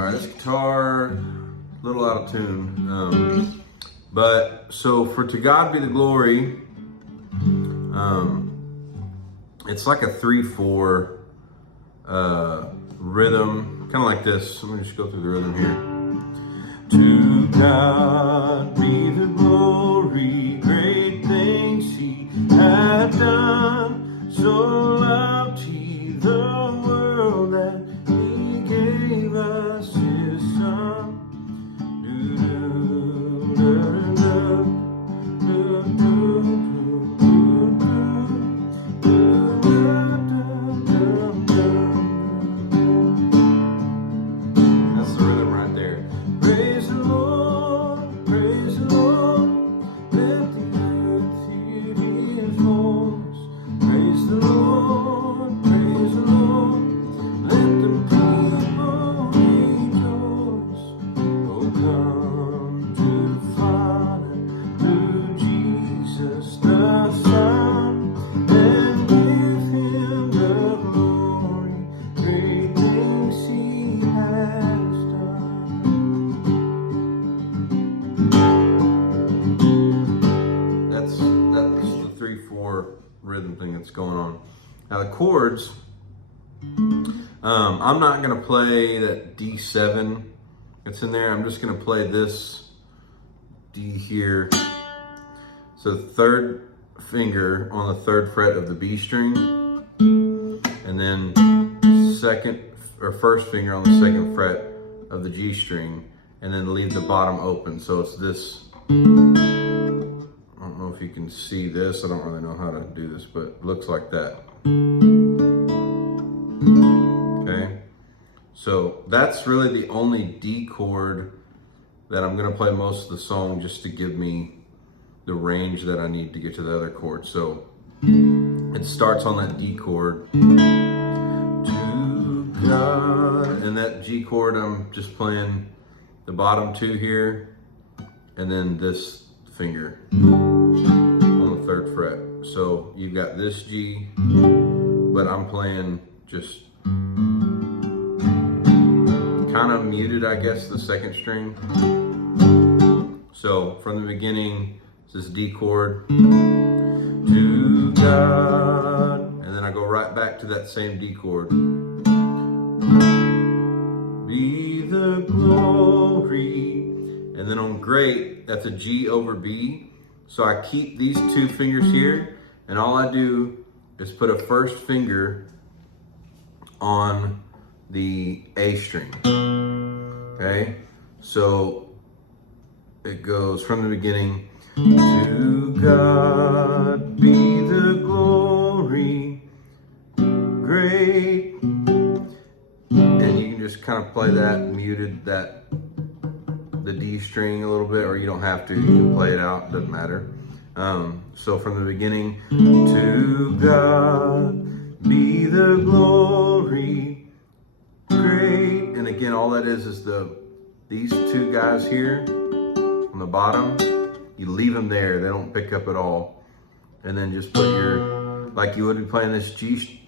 right, this guitar, a little out of tune. But so for To God Be the Glory, it's like a 3/4 rhythm, kind of like this. Let me just go through the rhythm here. To God be the glory, great things He hath done. So loved He the world that He gave us His Son. That's the rhythm right there. Praise the Lord, praise the Lord. Let the earth hear His voice. Praise the Lord, praise the Lord. Let the people rejoice. Oh, come to the Father through Jesus the Son, and give Him the glory. Great things He has done. That's the 3/4 rhythm thing that's going on. Now the chords, I'm not gonna play that D7 that's in there. I'm just gonna play this D here. So third finger on the 3rd fret of the B string, and then first finger on the 2nd fret of the G string, and then leave the bottom open. So it's this. I don't know if you can see this. I don't really know how to do this, but it looks like that. Okay. So that's really the only D chord that I'm gonna play most of the song, just to give me the range that I need to get to the other chord. So it starts on that D chord. To God, and that G chord, I'm just playing the bottom 2 here, and then this finger on the 3rd fret. So you got this G, but I'm playing just kind of muted, I guess, the 2nd string. So from the beginning, this is D chord, to God, and then I go right back to that same D chord. Be the glory, and then on great, that's a G over B. So I keep these 2 fingers here, and all I do is put a first finger on the A string. Okay, so it goes from the beginning. To God be the glory, great. And you can just kind of play that muted, the D string a little bit, or you don't have to. You can play it out, doesn't matter. So from the beginning, to God be the glory, great. And again, all that is these 2 guys here on the bottom. You leave them there; they don't pick up at all. And then just put like you would be playing this G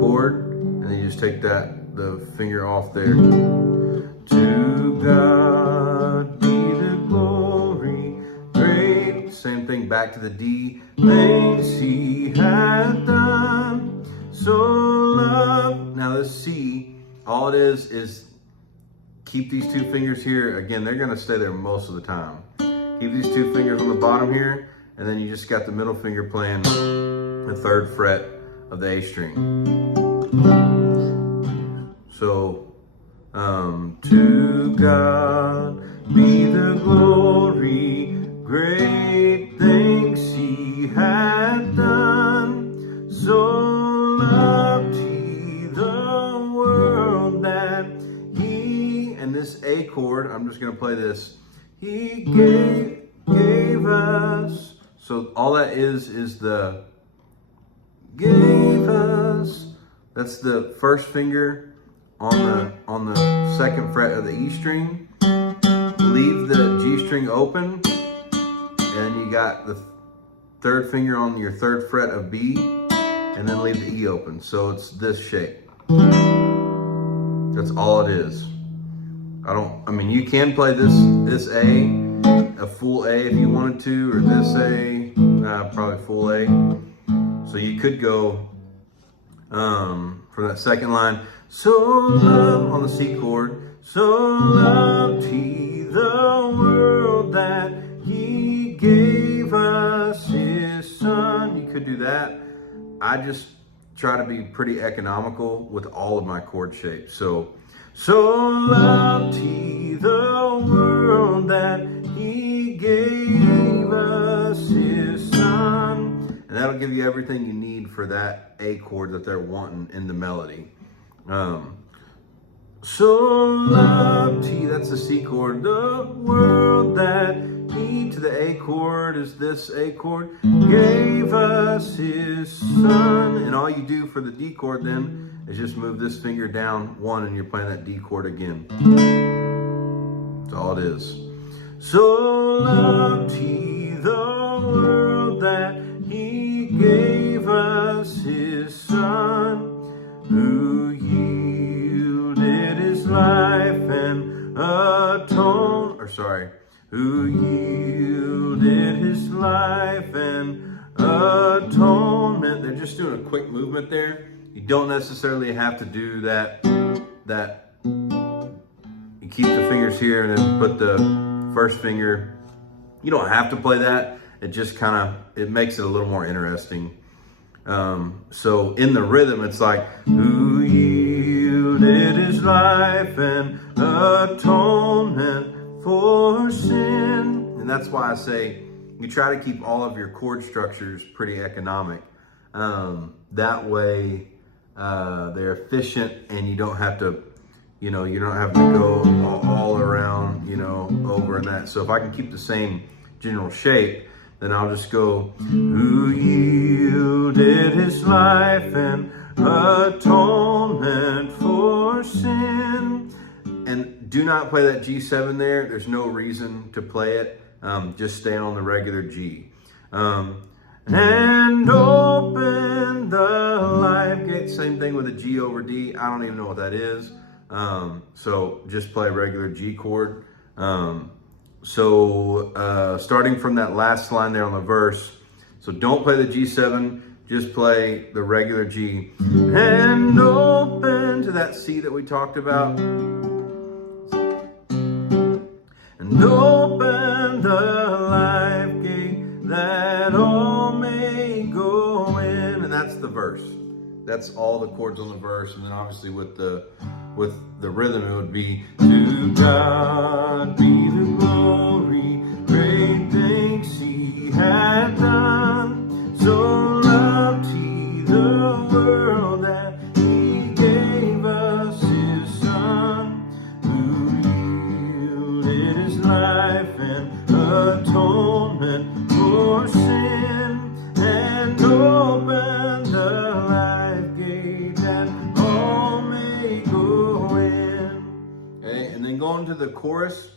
chord, and then you just take the finger off there. To God be the glory, great. Same thing back to the D. Things He hath done, so love. Now this C, all it is keep these 2 fingers here. Again, they're gonna stay there most of the time. Keep these 2 fingers on the bottom here, and then you just got the middle finger playing the 3rd fret of the A string. So, to God be the glory, great things He hath done. So loved He the world that He, and this A chord, I'm just gonna play this. He gave us. So all that is the gave us. That's the first finger on the 2nd fret of the E string. Leave the G string open, and you got the 3rd finger on your 3rd fret of B, and then leave the E open. So it's this shape. That's all it is. I mean, you can play this A, a full A if you wanted to, or this A, probably full A. So you could go for that second line, so love on the C chord, so loved he the world that he gave us his son. You could do that. I just try to be pretty economical with all of my chord shapes. So loved he the world that he gave us his son. And that'll give you everything you need for that A chord that they're wanting in the melody. So loved he, that's the C chord, the world that he, to the A chord is this A chord, gave us his son. And all you do for the D chord then is just move this finger down one and you're playing that D chord again. That's all it is. So loved he the world that he gave us his son, who yielded his life and who yielded his life and atonement. They're just doing a quick movement there. You don't necessarily have to do that. You keep the fingers here and then put the first finger. You don't have to play that. It just it makes it a little more interesting. So in the rhythm, it's like, who yielded his life and atonement for sin. And that's why I say you try to keep all of your chord structures pretty economic. That way they're efficient and you don't have to, you don't have to go all around, over and that. So if I can keep the same general shape, then I'll just go, who yielded his life and atonement for sin. And do not play that G7 there. There's no reason to play it. Just stay on the regular G. And open the life gate. Same thing with a G over D. I don't even know what that is. So just play regular G chord. Starting from that last line there on the verse. So don't play the G7, just play the regular G. And open to that C that we talked about. And open the life gate that all may go in. And that's the verse. That's all the chords on the verse. And then obviously with the rhythm, it would be, to God be the glory, great things he had done. So loved he the world that he gave us his son, who yielded his life and atonement for sin, and opened the life gate that all may go in. Okay, and then going to the chorus,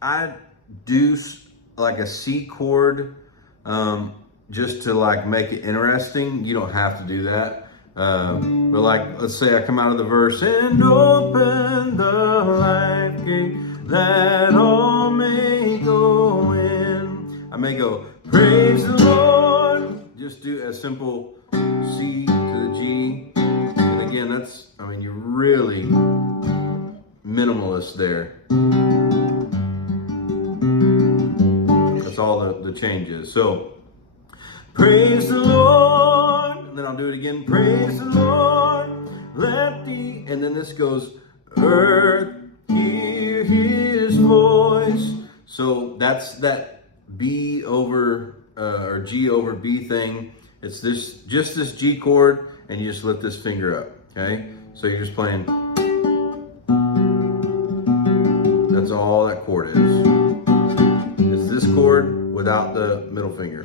I do like a C chord, just to make it interesting. You don't have to do that. But let's say I come out of the verse, and open the life gate that all may go in. I may go, praise the Lord. Just do a simple C to the G. And again, you're really minimalist there. That's all the changes. So, praise the Lord. And then I'll do it again. Praise the Lord. And then this goes, earth, hear his voice. So that's that B over, or G over B thing. It's just this G chord, and you just lift this finger up, okay? So you're just playing. That's all that chord is. It's this chord without the middle finger.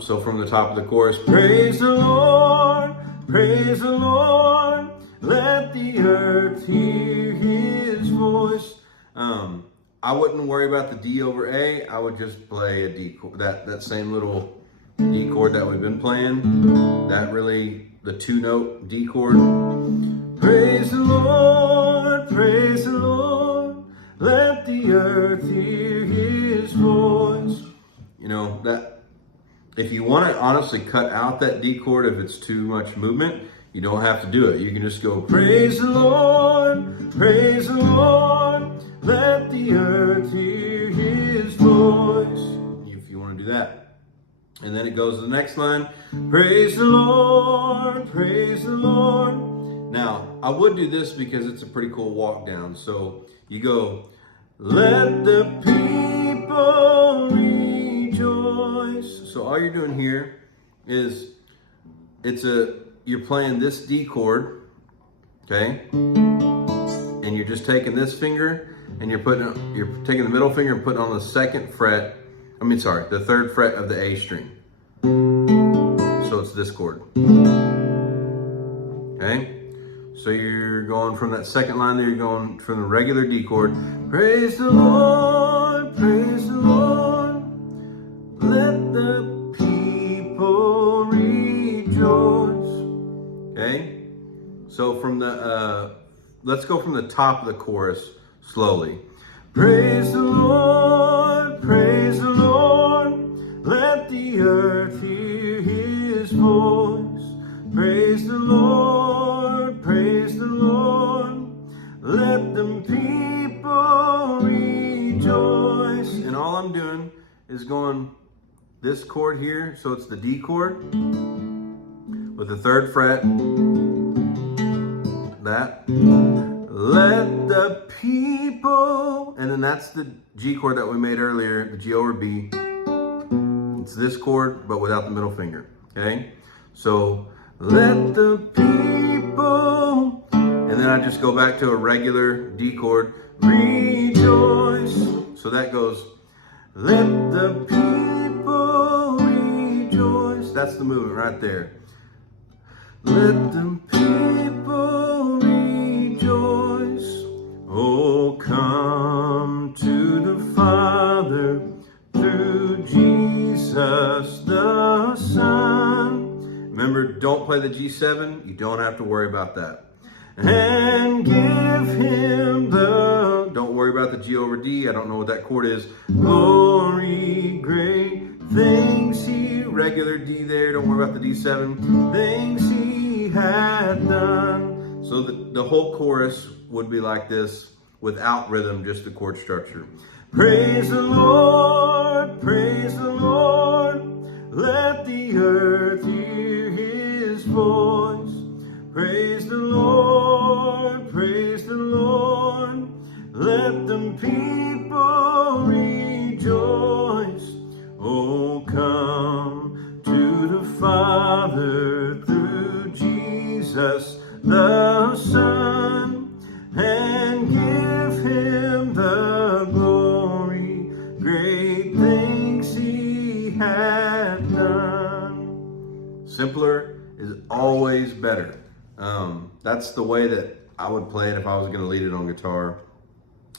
So from the top of the chorus, praise the Lord, let the earth hear his voice. I wouldn't worry about the D over A. I would just play a D chord, that same little D chord that we've been playing. The 2-note D chord. Praise the Lord, praise the Lord. Let the earth hear his voice. You know, that if you want to honestly cut out that D chord if it's too much movement, you don't have to do it. You can just go, praise the Lord, praise the Lord. Let the earth hear his voice. If you want to do that. And then it goes to the next line, praise the Lord, praise the Lord. Now, I would do this because it's a pretty cool walk down. So you go, let the people rejoice. So all you're doing here is you're playing this D chord, okay? And you're just taking this finger and you're taking the middle finger and putting on the the third fret of the A string. So it's this chord. Okay? So you're going from that second line there, you're going from the regular D chord. Praise the Lord, praise the Lord. Let the people rejoice. Okay? So from let's go from the top of the chorus slowly. Praise the Lord, praise the Lord. Let the earth hear his voice. Praise the Lord, praise the Lord. Let them people rejoice. And all I'm doing is going this chord here. So it's the D chord with the third fret. That. Let the people, and then that's the G chord that we made earlier, the G over B. It's this chord, but without the middle finger, okay? So, let the people, and then I just go back to a regular D chord, rejoice. So that goes, let the people rejoice. That's the movement right there. Let the people rejoice. Oh, come to the Father through Jesus the Son. Remember, don't play the G7. You don't have to worry about that. And give him don't worry about the G over D. I don't know what that chord is. Glory, great things he, regular D there. Don't worry about the D7. Things he had done. So the whole chorus would be like this without rhythm, just the chord structure. Praise the Lord, praise the Lord. Let the earth hear his voice. Praise the Lord, praise the Lord. Let them people rejoice. Oh, come to the Father through Jesus the Son, and give him the glory, great things he had done. Simpler is always better. That's the way that I would play it if I was going to lead it on guitar.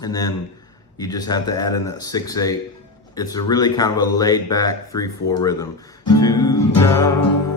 And then you just have to add in that 6/8. It's a really kind of a laid back 3/4 rhythm. To God